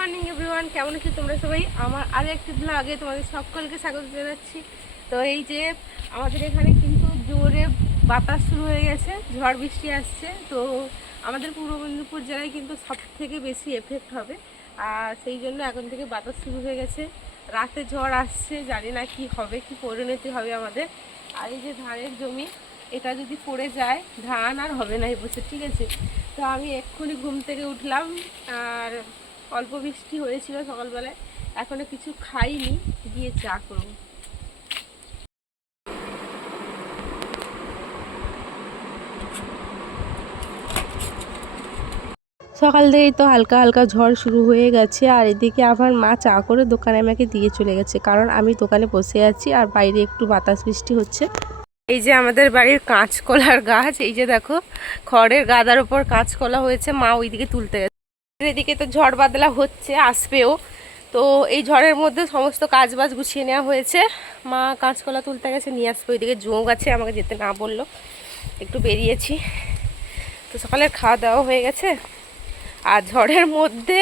Morning everyone, কেমন আছো তোমরা সবাই? আমার আরও একটি ব্লগে তোমাদের সকলকে স্বাগত জানাচ্ছি। তো এই যে আমাদের এখানে কিন্তু জোরে বাতাস শুরু হয়ে গেছে, ঝড় বৃষ্টি আসছে। তো আমাদের পূর্ব মেদিনীপুর জেলায় কিন্তু সব থেকে বেশি এফেক্ট হবে, আর সেই জন্য এখন থেকে বাতাস শুরু হয়ে গেছে। রাতে ঝড় আসছে, জানি না কি হবে, কি পরিণতি হবে আমাদের। আর এই যে ধানের জমি, এটা যদি পড়ে যায় ধান আর হবে না এই বছর, ঠিক আছে? তো আমি এক্ষুনি ঘুম থেকে উঠলাম, আর অল্প বৃষ্টি হয়েছিল সকালবেলায়, এখনো কিছু খাইনি, গিয়ে চা করবো। সকাল থেকেই তো হালকা হালকা ঝড় শুরু হয়ে গেছে, আর এদিকে আবার মা চা করে দোকানে আমাকে দিয়ে চলে গেছে, কারণ আমি দোকানে বসে আছি আর বাইরে একটু বাতাস বৃষ্টি হচ্ছে। এই যে আমাদের বাড়ির কাঁচকলার গাছ, এই যে দেখো খড়ের গাদার উপর কাঁচকলা হয়েছে, মা ওইদিকে তুলতে গেছে। এদিকে তো ঝড় বাদলা হচ্ছে, আসবেও। তো এই ঝড়ের মধ্যে সমস্ত কাজ বাজ গুছিয়ে নেওয়া হয়েছে, মা কাঁচকলা তুলতে গেছে, নিয়ে আসবে। ওইদিকে জোঁক আছে, আমাকে যেতে না বললো, একটু বেরিয়েছি। তো সকালের খাওয়া দাওয়া হয়ে গেছে, আর ঝড়ের মধ্যে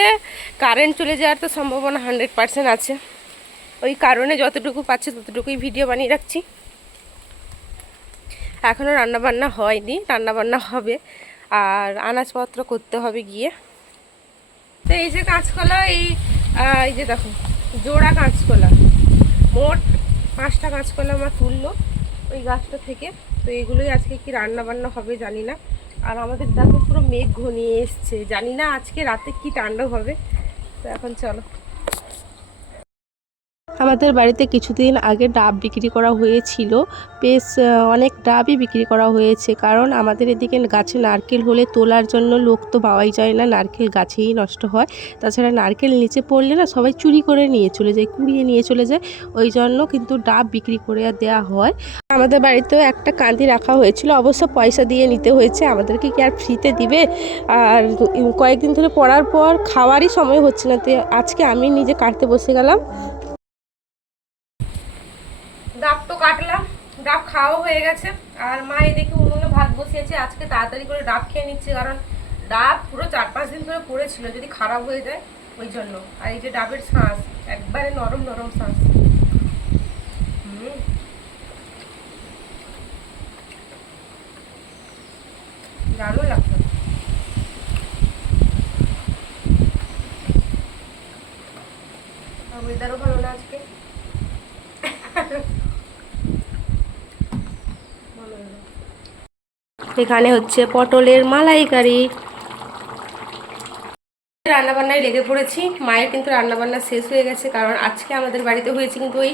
কারেন্ট চলে যাওয়ার তো সম্ভাবনা 100% আছে। ওই কারণে যতটুকু পাচ্ছি ততটুকুই ভিডিও বানিয়ে রাখছি। এখনও রান্নাবান্না হয়নি, রান্নাবান্না হবে, আর আনাজপত্র করতে হবে গিয়ে। তো এই যে কাঁচকলা, এই যে দেখো জোড়া কাঁচকলা, মোট 5টা কাঁচকলা আমার তুললো ওই গাছটা থেকে। তো এগুলোই আজকে কি রান্না বান্না হবে জানি না। আর আমাদের দেখো পুরো মেঘ ঘনিয়ে এসছে, জানি না আজকে রাতে কি তাণ্ডব হবে। তো এখন চলো। আমাদের বাড়িতে কিছুদিন আগে ডাব বিক্রি করা হয়েছিল, বেশ অনেক ডাবই বিক্রি করা হয়েছে, কারণ আমাদের এদিকে গাছে নারকেল হলে তোলার জন্য লোক তো পাওয়াই যায় না, নারকেল গাছেই নষ্ট হয়। তাছাড়া নারকেল নিচে পড়লে না সবাই চুরি করে নিয়ে চলে যায়, কুড়িয়ে নিয়ে চলে যায়, ওই জন্য কিন্তু ডাব বিক্রি করে দেওয়া হয়। আমাদের বাড়িতেও একটা কাঁদি রাখা হয়েছিল, অবশ্য পয়সা দিয়ে নিতে হয়েছে, আমাদেরকে কি আর ফ্রিতে দিবে। আর কয়েকদিন ধরে পড়ার পর খাওয়ারই সময় হচ্ছে না, তো আজকে আমি নিজে কাটতে বসে গেলাম। ডাব তো কাটলাম, ডাব খাওয়া হয়ে গেছে, আর মা এদিকে উনুনে ভাত বসিয়েছে। আজকে তাড়াতাড়ি করে ডাব খেয়ে নিচ্ছে, কারণ ডাব পুরো 4-5 দিন ধরে পড়েছিল, যদি খারাপ হয়ে যায় ওই জন্য। আর এই যে ডাবের শাঁস, একবারে নরম নরম শাঁস, দারুণ লাগতো। ওয়েদারও ভালো না আজকে। এখানে হচ্ছে পটলের মালাইকারি। রান্নাবান্নায় লেগে পড়েছি। মায়ের কিন্তু রান্নাবান্না শেষ হয়ে গেছে, কারণ আজকে আমাদের বাড়িতে হয়েছে কিন্তু ওই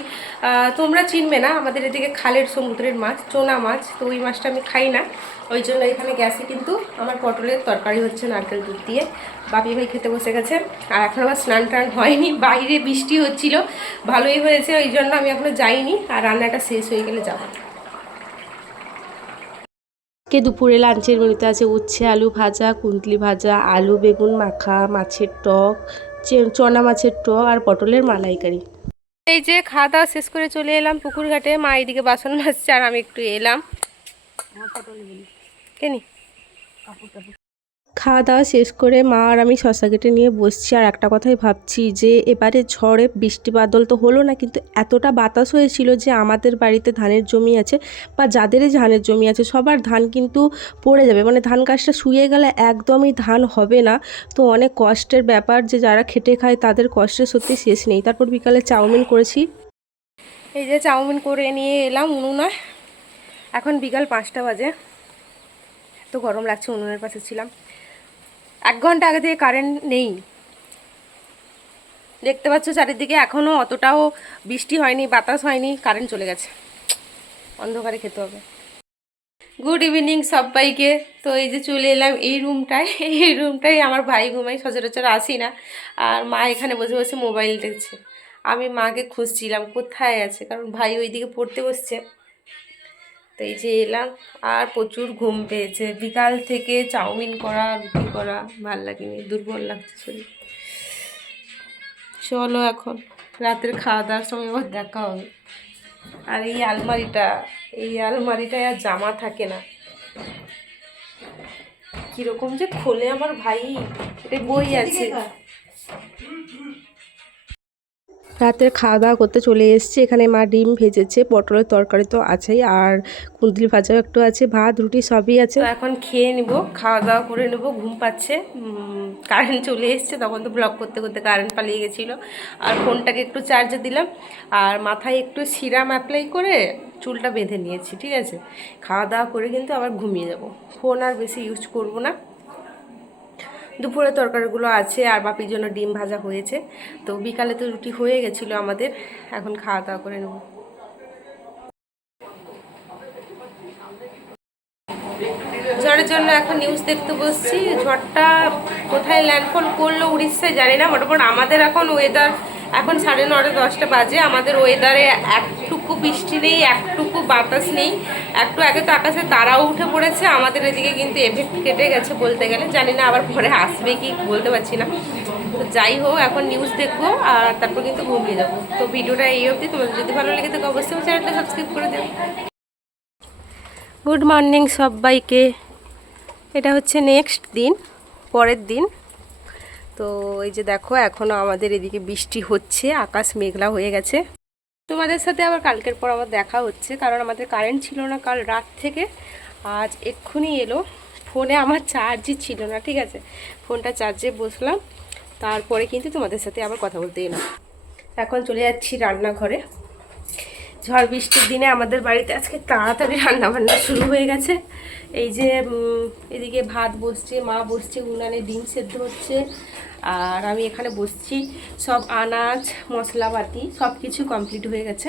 তোমরা চিনবে না, আমাদের এদিকে খালের সমুদ্রের মাছ, চোনা মাছ, তো ওই মাছটা আমি খাই না, ওই জন্য এখানে গ্যাসে কিন্তু আমার পটলের তরকারি হচ্ছে নারকেল দুধ দিয়ে। বাপি ভাই খেতে বসে গেছে, আর এখন আমার স্নান টান হয়নি, বাইরে বৃষ্টি হচ্ছিল, ভালোই হয়েছে, ওই জন্য আমি এখনও যাইনি, আর রান্নাটা শেষ হয়ে গেলে যাবো। দুপুরে লাঞ্চের মেনুতে আছে উচ্ছে আলু ভাজা, কুঁদলি ভাজা, আলু বেগুন মাখা, মাছের টক, চনা মাছের টক, আর পটলের মালাইকারি। এই যে খাওয়া দাওয়া শেষ করে চলে এলাম পুকুর ঘাটে, মা এইদিকে বাসন মাজছে আর আমি একটু এলাম। কেনি খাওয়া দাওয়া শেষ করে মা আর আমি শশা কেটে নিয়ে বসছি, আর একটা কথাই ভাবছি যে এবারে ঝড়ে বৃষ্টি বাদল তো হলো না, কিন্তু এতটা বাতাস হয়েছিল যে আমাদের বাড়িতে ধানের জমি আছে, বা যাদেরই ধানের জমি আছে সবার ধান কিন্তু পড়ে যাবে, মানে ধান গাছটা শুয়ে গেলে একদমই ধান হবে না। তো অনেক কষ্টের ব্যাপার, যে যারা খেটে খায় তাদের কষ্টের সত্যি শেষ নেই। তারপর বিকালে চাউমিন করেছি, এই যে চাউমিন করে নিয়ে এলাম উনুনে। এখন বিকাল 5টা বাজে, এত গরম লাগছে, উনুনের পাশে ছিলাম। 1 ঘন্টা আগে থেকে কারেন্ট নেই, দেখতে পাচ্ছ চারিদিকে এখনও অতটাও বৃষ্টি হয়নি, বাতাস হয়নি, কারেন্ট চলে গেছে, অন্ধকারে খেতে হবে। গুড ইভিনিং সবাইকে। তো এই যে চলে এলাম এই রুমটাই আমার ভাই ঘুমাই, সচরাচর আসি না, আর মা এখানে বসে বসে মোবাইল দেখছে। আমি মাকে খুঁজছিলাম কোথায় আছে, কারণ ভাই ওইদিকে পড়তে বসছে। তো এই যে এলাম, আর প্রচুর ঘুম পেয়েছে, বিকাল থেকে চাউমিন করা রুটি করা, ভাল লাগেনি, দুর্বল লাগছে শরীর। চলো এখন রাতের খাওয়া দাওয়ার সময় আবার দেখা হবে। আর এই আলমারিটায় আর জামা থাকে না, কিরকম যে খোলে আমার ভাই। এটা বই আছে, রাতের খাওয়া দাওয়া করতে চলে এসেছি। এখানে মা ডিম ভেজেছে, পটলের তরকারি তো আছেই, আর কুঁদরি ভাজাও একটু আছে, ভাত রুটি সবই আছে। তো এখন খেয়ে নিব, খাওয়া দাওয়া করে নেব। ঘুম পাচ্ছে, কারেন্ট চলে এসছে, তখন তো ব্লগ করতে করতে কারেন্ট পালিয়ে গেছিলো। আর ফোনটাকে একটু চার্জে দিলাম, আর মাথায় একটু সিরাম অ্যাপ্লাই করে চুলটা বেঁধে নিয়েছি। ঠিক আছে, খাওয়া দাওয়া করে কিন্তু আবার ঘুমিয়ে যাব। ফোন আর বেশি ইউজ করব না। দুপুরের তরকারিগুলো আছে, আর বাপির জন্য ডিম ভাজা হয়েছে। তো বিকালে তো রুটি হয়ে গেছিলো আমাদের, এখন খাওয়া দাওয়া করে নেব। ঝড়ের জন্য এখন নিউজ দেখতে বসছি। ঝড়টা কোথায় ল্যান্ডফল করলো উড়িষ্যায় জানি না। মোটামুটি আমাদের এখন ওয়েদার, এখন 9:30 10টা বাজে, আমাদের ওয়েদারে একটুকু বৃষ্টি নেই, একটুকু বাতাস নেই। একটু আগে তো আকাশে তারাও উঠে পড়েছে, আমাদের এদিকে কিন্তু এফেক্ট কেটে গেছে বলতে গেলে। জানি না আবার পরে আসবে কি, বলতে পারছি না। তো যাই হোক, এখন নিউজ দেখবো আর তারপর কিন্তু ঘুমিয়ে যাবো। তো ভিডিওটা এই অবধি। তোমাদের যদি ভালো লেগে থাকে অবশ্যই চ্যানেলটা সাবস্ক্রাইব করে দেবে। গুড মর্নিং সবাইকে। এটা হচ্ছে নেক্সট দিন, পরের দিন। তো এই যে দেখো, এখনও আমাদের এদিকে বৃষ্টি হচ্ছে, আকাশ মেঘলা হয়ে গেছে। তোমাদের সাথে আবার কালকের পর আমার দেখা হচ্ছে, কারণ আমাদের কারেন্ট ছিল না কাল রাত থেকে, আজ এক্ষুনি এলো। ফোনে আমার চার্জই ছিল না, ঠিক আছে। ফোনটা চার্জে বসলাম, তারপরে কিন্তু তোমাদের সাথে আবার কথা বলতে এলাম। এখন চলে যাচ্ছি রান্নাঘরে। ঝড় বৃষ্টির দিনে আমাদের বাড়িতে আজকে তাড়াতাড়ি রান্নাবান্না শুরু হয়ে গেছে। এই যে এদিকে ভাত বসছে, মা বসছে উনানে, ডিম সেদ্ধ হচ্ছে, আর আমি এখানে বসছি। সব আনাজ মশলাপাতি সব কিছু কমপ্লিট হয়ে গেছে।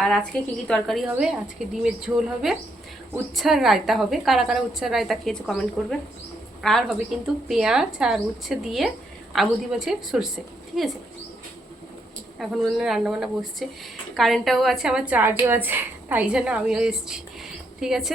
আর আজকে কী কী তরকারি হবে? আজকে ডিমের ঝোল হবে, উচ্ছার রায়তা হবে। কারা কারা উচ্ছার রায়তা খেয়েছে কমেন্ট করবে। আর হবে কিন্তু পেঁয়াজ আর উচ্ছে দিয়ে আমুদি মাছের সর্ষে, ঠিক আছে। এখন উনানে রান্নাবান্না বসছে, কারেন্টটাও আছে, আমার চার্জও আছে, তাই জন্য আমিও এসেছি, ঠিক আছে।